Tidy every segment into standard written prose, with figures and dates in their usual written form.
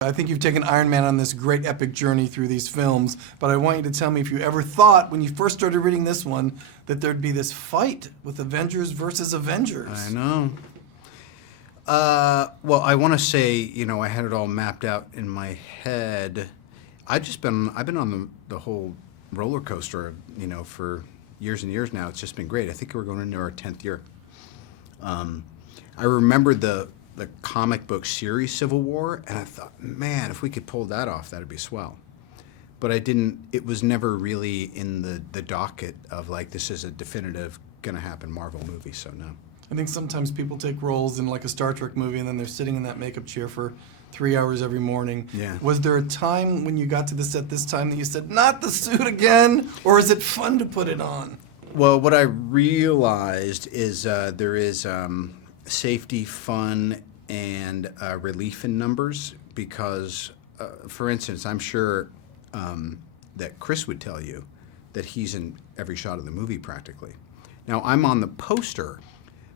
I think you've taken Iron Man on this great epic journey through these films, but I want you to tell me if you ever thought, when you first started reading this one, that there'd be this fight with Avengers versus Avengers. I know. Well, I want to say, I had it all mapped out in my head. I've been on the whole roller coaster, for years and years now. It's just been great. I think we're going into our 10th year. I remember the comic book series Civil War, and I thought, man, if we could pull that off, that'd be swell. But it was never really in the docket of like, this is a definitive gonna happen Marvel movie, so no. I think sometimes people take roles in like a Star Trek movie and then they're sitting in that makeup chair for 3 hours every morning. Yeah. Was there a time when you got to the set this time that you said, not the suit again, or is it fun to put it on? Well, what I realized is there is safety, fun, and relief in numbers because, for instance, I'm sure that Chris would tell you that he's in every shot of the movie practically. Now, I'm on the poster,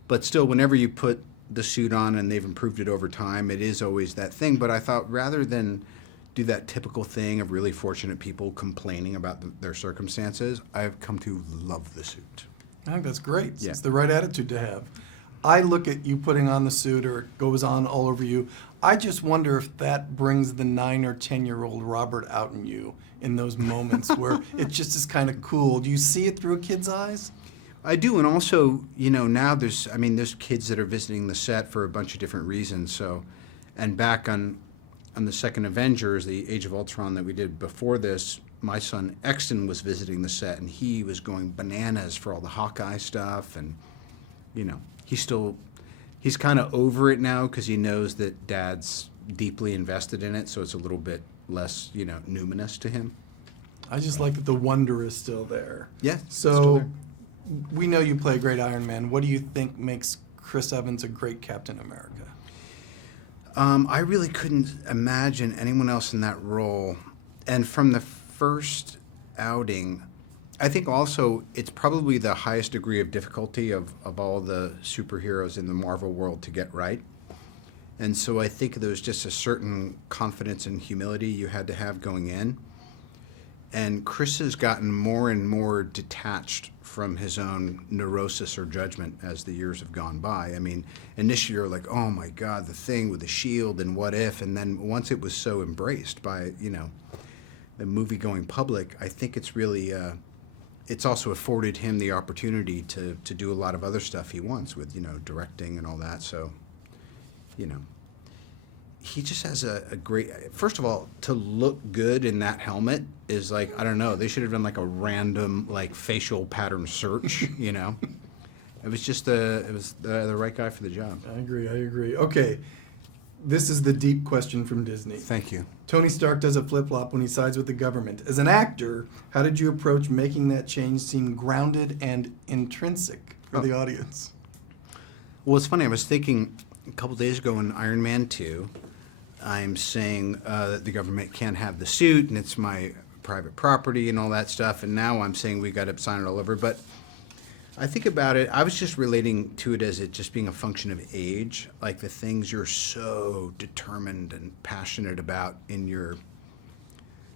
but still, whenever you put the suit on and they've improved it over time, it is always that thing. But I thought rather than do that typical thing of really fortunate people complaining about their circumstances, I've come to love the suit. I think that's great. Yeah. It's the right attitude to have. I look at you putting on the suit or it goes on all over you. I just wonder if that brings the 9 or 10-year-old Robert out in you in those moments where it just is kind of cool. Do you see it through a kid's eyes? I do, and also, now there's kids that are visiting the set for a bunch of different reasons. So, and back on the second Avengers, the Age of Ultron that we did before this, my son Exton was visiting the set, and he was going bananas for all the Hawkeye stuff, and he's kind of over it now because he knows that Dad's deeply invested in it, so it's a little bit less, numinous to him. I just like that the wonder is still there. Yeah. So we know you play a great Iron Man. What do you think makes Chris Evans a great Captain America? I really couldn't imagine anyone else in that role. And from the first outing, I think also it's probably the highest degree of difficulty of all the superheroes in the Marvel world to get right. And so I think there was just a certain confidence and humility you had to have going in. And Chris has gotten more and more detached from his own neurosis or judgment as the years have gone by. I mean, initially you're like, oh my God, the thing with the shield and what if, and then once it was so embraced by, the movie-going public, I think it's really, it's also afforded him the opportunity to do a lot of other stuff he wants with, directing and all that. So, he just has a great, first of all, to look good in that helmet is like, I don't know, they should have done like a random like facial pattern search, It was just the right guy for the job. I agree. Okay, this is the deep question from Disney. Thank you. Tony Stark does a flip-flop when he sides with the government. As an actor, how did you approach making that change seem grounded and intrinsic for the audience? Well, it's funny, I was thinking a couple days ago in Iron Man 2, I'm saying that the government can't have the suit and it's my private property and all that stuff, and now I'm saying we got to sign it all over. But I think about it, I was just relating to it as it just being a function of age, like the things you're so determined and passionate about in your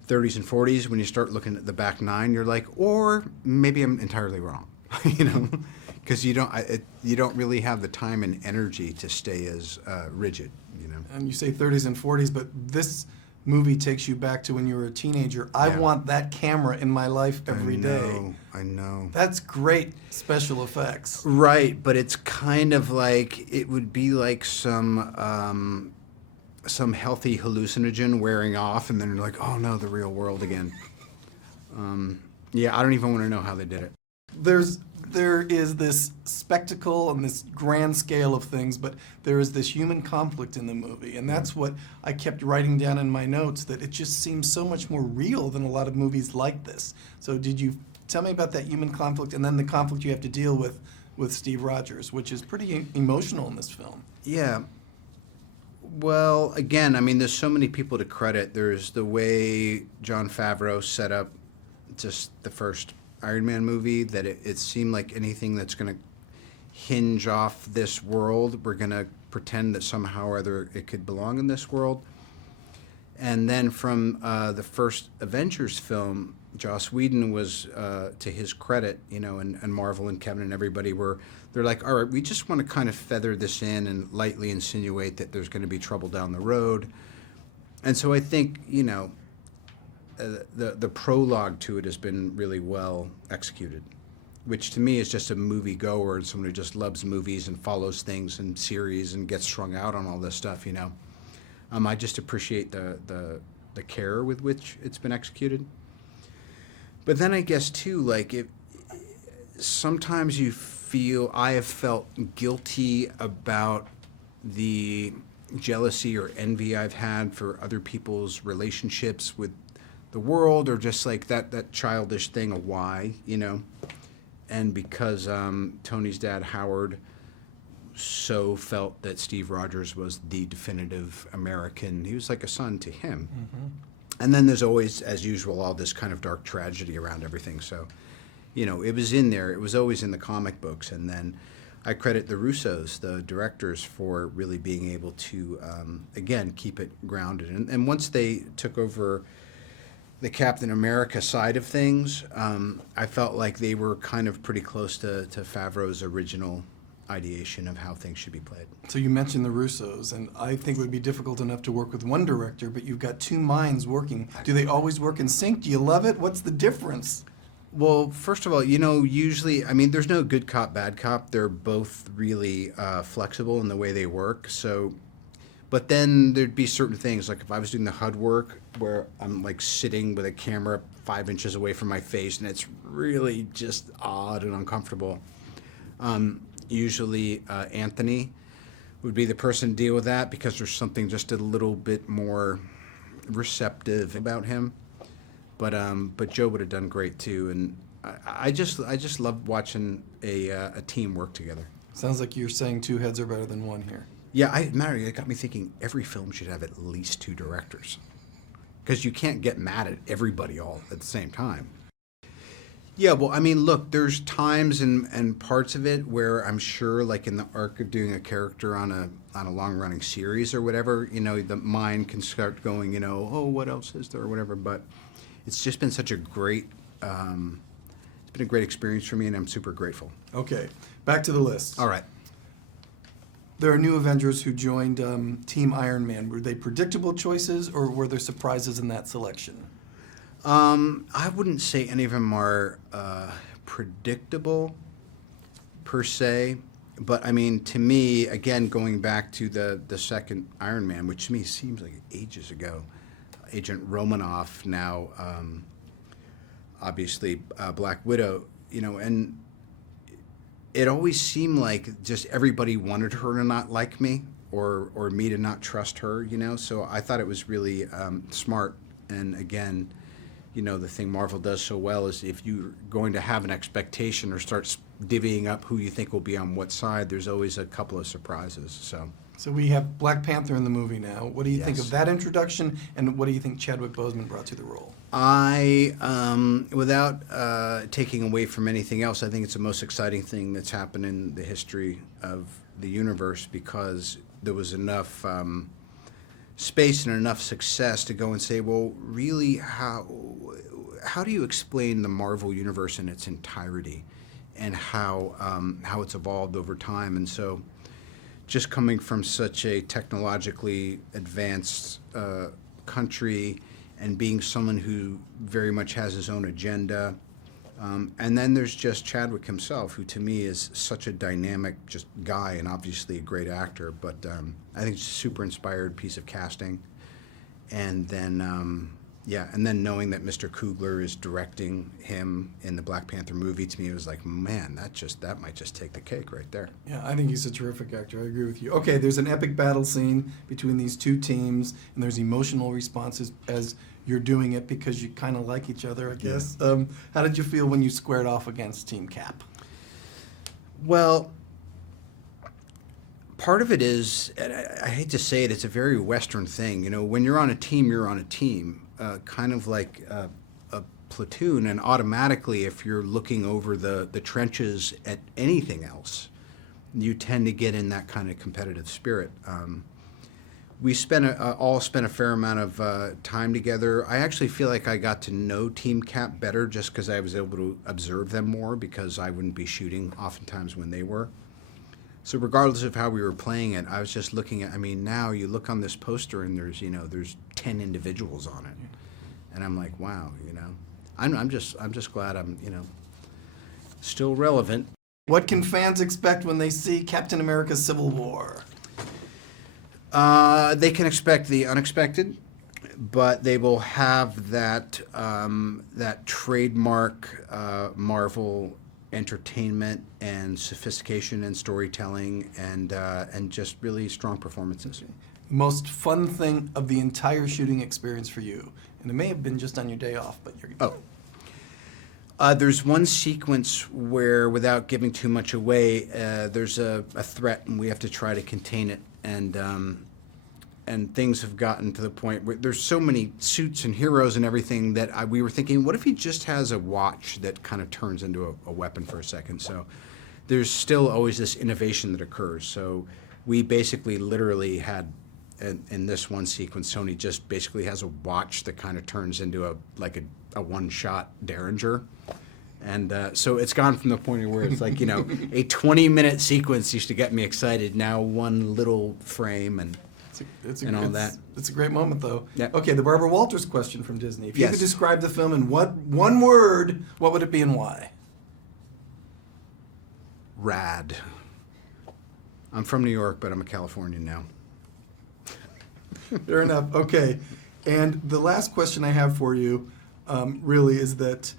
30s and 40s, when you start looking at the back 9, you're like, or maybe I'm entirely wrong, because you don't really have the time and energy to stay as rigid, And you say 30s and 40s, but this movie takes you back to when you were a teenager. I want that camera in my life every day. I know. That's great special effects. Right, but it's kind of like, it would be like some healthy hallucinogen wearing off, and then you're like, oh no, the real world again. I don't even want to know how they did it. There is this spectacle and this grand scale of things, but there is this human conflict in the movie, and that's what I kept writing down in my notes, that it just seems so much more real than a lot of movies like this. So did you tell me about that human conflict and then the conflict you have to deal with Steve Rogers, which is pretty emotional in this film? Yeah. Well, again, there's so many people to credit. There's the way Jon Favreau set up just the first Iron Man movie, that it seemed like anything that's going to hinge off this world, we're going to pretend that somehow or other it could belong in this world. And then from the first Avengers film, Joss Whedon was, to his credit, and Marvel and Kevin and everybody they're like, all right, we just want to kind of feather this in and lightly insinuate that there's going to be trouble down the road. And so I think, the prologue to it has been really well executed, which to me is just a movie goer and someone who just loves movies and follows things and series and gets strung out on all this stuff, I just appreciate the care with which it's been executed. But then I guess too, like sometimes I have felt guilty about the jealousy or envy I've had for other people's relationships with the world, or just like that childish thing of why, and because Tony's dad Howard so felt that Steve Rogers was the definitive American. He was like a son to him. Mm-hmm. And then there's always, as usual, all this kind of dark tragedy around everything. So, it was in there. It was always in the comic books. And then I credit the Russos, the directors, for really being able to, again, keep it grounded. And once they took over the Captain America side of things, I felt like they were kind of pretty close to Favreau's original ideation of how things should be played. So you mentioned the Russos, and I think it would be difficult enough to work with one director, but you've got two minds working. Do they always work in sync? Do you love it? What's the difference? Well, first of all, usually, there's no good cop, bad cop. They're both really flexible in the way they work. So, but then there'd be certain things, like if I was doing the HUD work where I'm like sitting with a camera 5 inches away from my face, and it's really just odd and uncomfortable. Usually Anthony would be the person to deal with that because there's something just a little bit more receptive about him. But Joe would have done great too, and I just love watching a team work together. Sounds like you're saying two heads are better than one here. Yeah, it got me thinking every film should have at least two directors, because you can't get mad at everybody all at the same time. Yeah, well, look, there's times and parts of it where I'm sure, like in the arc of doing a character on a long-running series or whatever, the mind can start going, oh, what else is there or whatever. But it's just been such a great, it's been a great experience for me, and I'm super grateful. Okay, back to the list. All right. There are new Avengers who joined Team Iron Man. Were they predictable choices, or were there surprises in that selection? I wouldn't say any of them are predictable per se, but to me, again, going back to the second Iron Man, which to me seems like ages ago, Agent Romanoff, now obviously Black Widow, and it always seemed like just everybody wanted her to not like me or me to not trust her, so I thought it was really smart. And again, the thing Marvel does so well is if you're going to have an expectation or start divvying up who you think will be on what side, there's always a couple of surprises. So we have Black Panther in the movie now. What do you think Yes. of that introduction, and what do you think Chadwick Boseman brought to the role? Without taking away from anything else, I think it's the most exciting thing that's happened in the history of the universe, because there was enough space and enough success to go and say, well, really, how do you explain the Marvel universe in its entirety, and how it's evolved over time? And so, just coming from such a technologically advanced country, and being someone who very much has his own agenda, and then there's just Chadwick himself, who to me is such a dynamic just guy, and obviously a great actor, but I think it's a super inspired piece of casting. And then and then knowing that Mr. Coogler is directing him in the Black Panther movie, to me it was like, man, that might just take the cake right there. Yeah, I think he's a terrific actor. I agree with you. Okay, there's an epic battle scene between these two teams, and there's emotional responses as you're doing it because you kind of like each other, I guess. Yeah. How did you feel when you squared off against Team Cap? Well, part of it is, and I hate to say it, it's a very Western thing. When you're on a team, you're on a team, kind of like a platoon, and automatically, if you're looking over the trenches at anything else, you tend to get in that kind of competitive spirit. we all spent a fair amount of time together. I actually feel like I got to know Team Cap better just because I was able to observe them more, because I wouldn't be shooting oftentimes when they were. So regardless of how we were playing it, I was just looking at, I mean, now you look on this poster and there's 10 individuals on it. And I'm like, wow, I'm just glad I'm, still relevant. What can fans expect when they see Captain America Civil War? They can expect the unexpected, but they will have that trademark Marvel entertainment and sophistication and storytelling and just really strong performances. Most fun thing of the entire shooting experience for you, and it may have been just on your day off, but you're there's one sequence where, without giving too much away, there's a threat and we have to try to contain it, and things have gotten to the point where there's so many suits and heroes and everything that we were thinking, what if he just has a watch that kind of turns into a weapon for a second? So there's still always this innovation that occurs. So we basically literally had, in this one sequence, Sony just basically has a watch that kind of turns into a one-shot Derringer. And so it's gone from the point where it's like, a 20-minute sequence used to get me excited. Now one little frame and all that. It's a great moment, though. Yeah. Okay, the Barbara Walters question from Disney. If you Yes. could describe the film in one word, what would it be and why? Rad. I'm from New York, but I'm a Californian now. Fair enough. Okay. And the last question I have for you really is that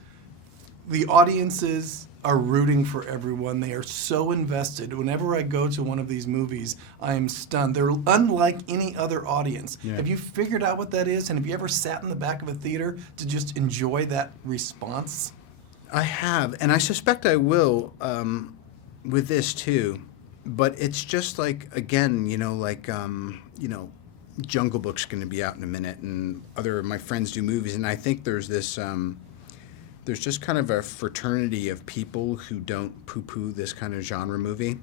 the audiences are rooting for everyone. They are so invested. Whenever I go to one of these movies, I am stunned. They're unlike any other audience. Yeah. Have you figured out what that is? And have you ever sat in the back of a theater to just enjoy that response? I have, and I suspect I will with this too. But it's just like, again, Jungle Book's going to be out in a minute, and other of my friends do movies, and I think there's this, there's just kind of a fraternity of people who don't poo-poo this kind of genre movie.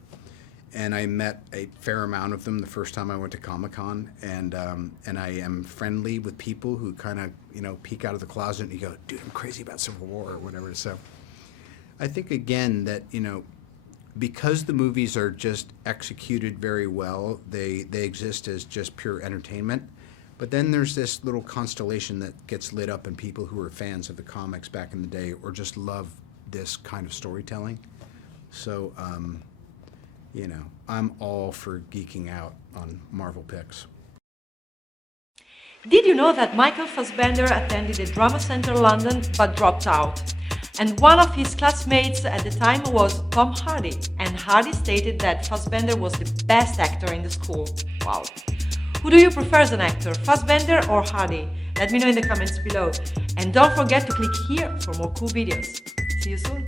And I met a fair amount of them the first time I went to Comic-Con, and I am friendly with people who kind of, peek out of the closet and you go, dude, I'm crazy about Civil War or whatever. So I think, again, that, because the movies are just executed very well, they exist as just pure entertainment. But then there's this little constellation that gets lit up in people who are fans of the comics back in the day or just love this kind of storytelling. So, I'm all for geeking out on Marvel picks. Did you know that Michael Fassbender attended the Drama Centre London but dropped out? And one of his classmates at the time was Tom Hardy, and Hardy stated that Fassbender was the best actor in the school. Wow. Who do you prefer as an actor, Fassbender or Hardy? Let me know in the comments below. And don't forget to click here for more cool videos. See you soon.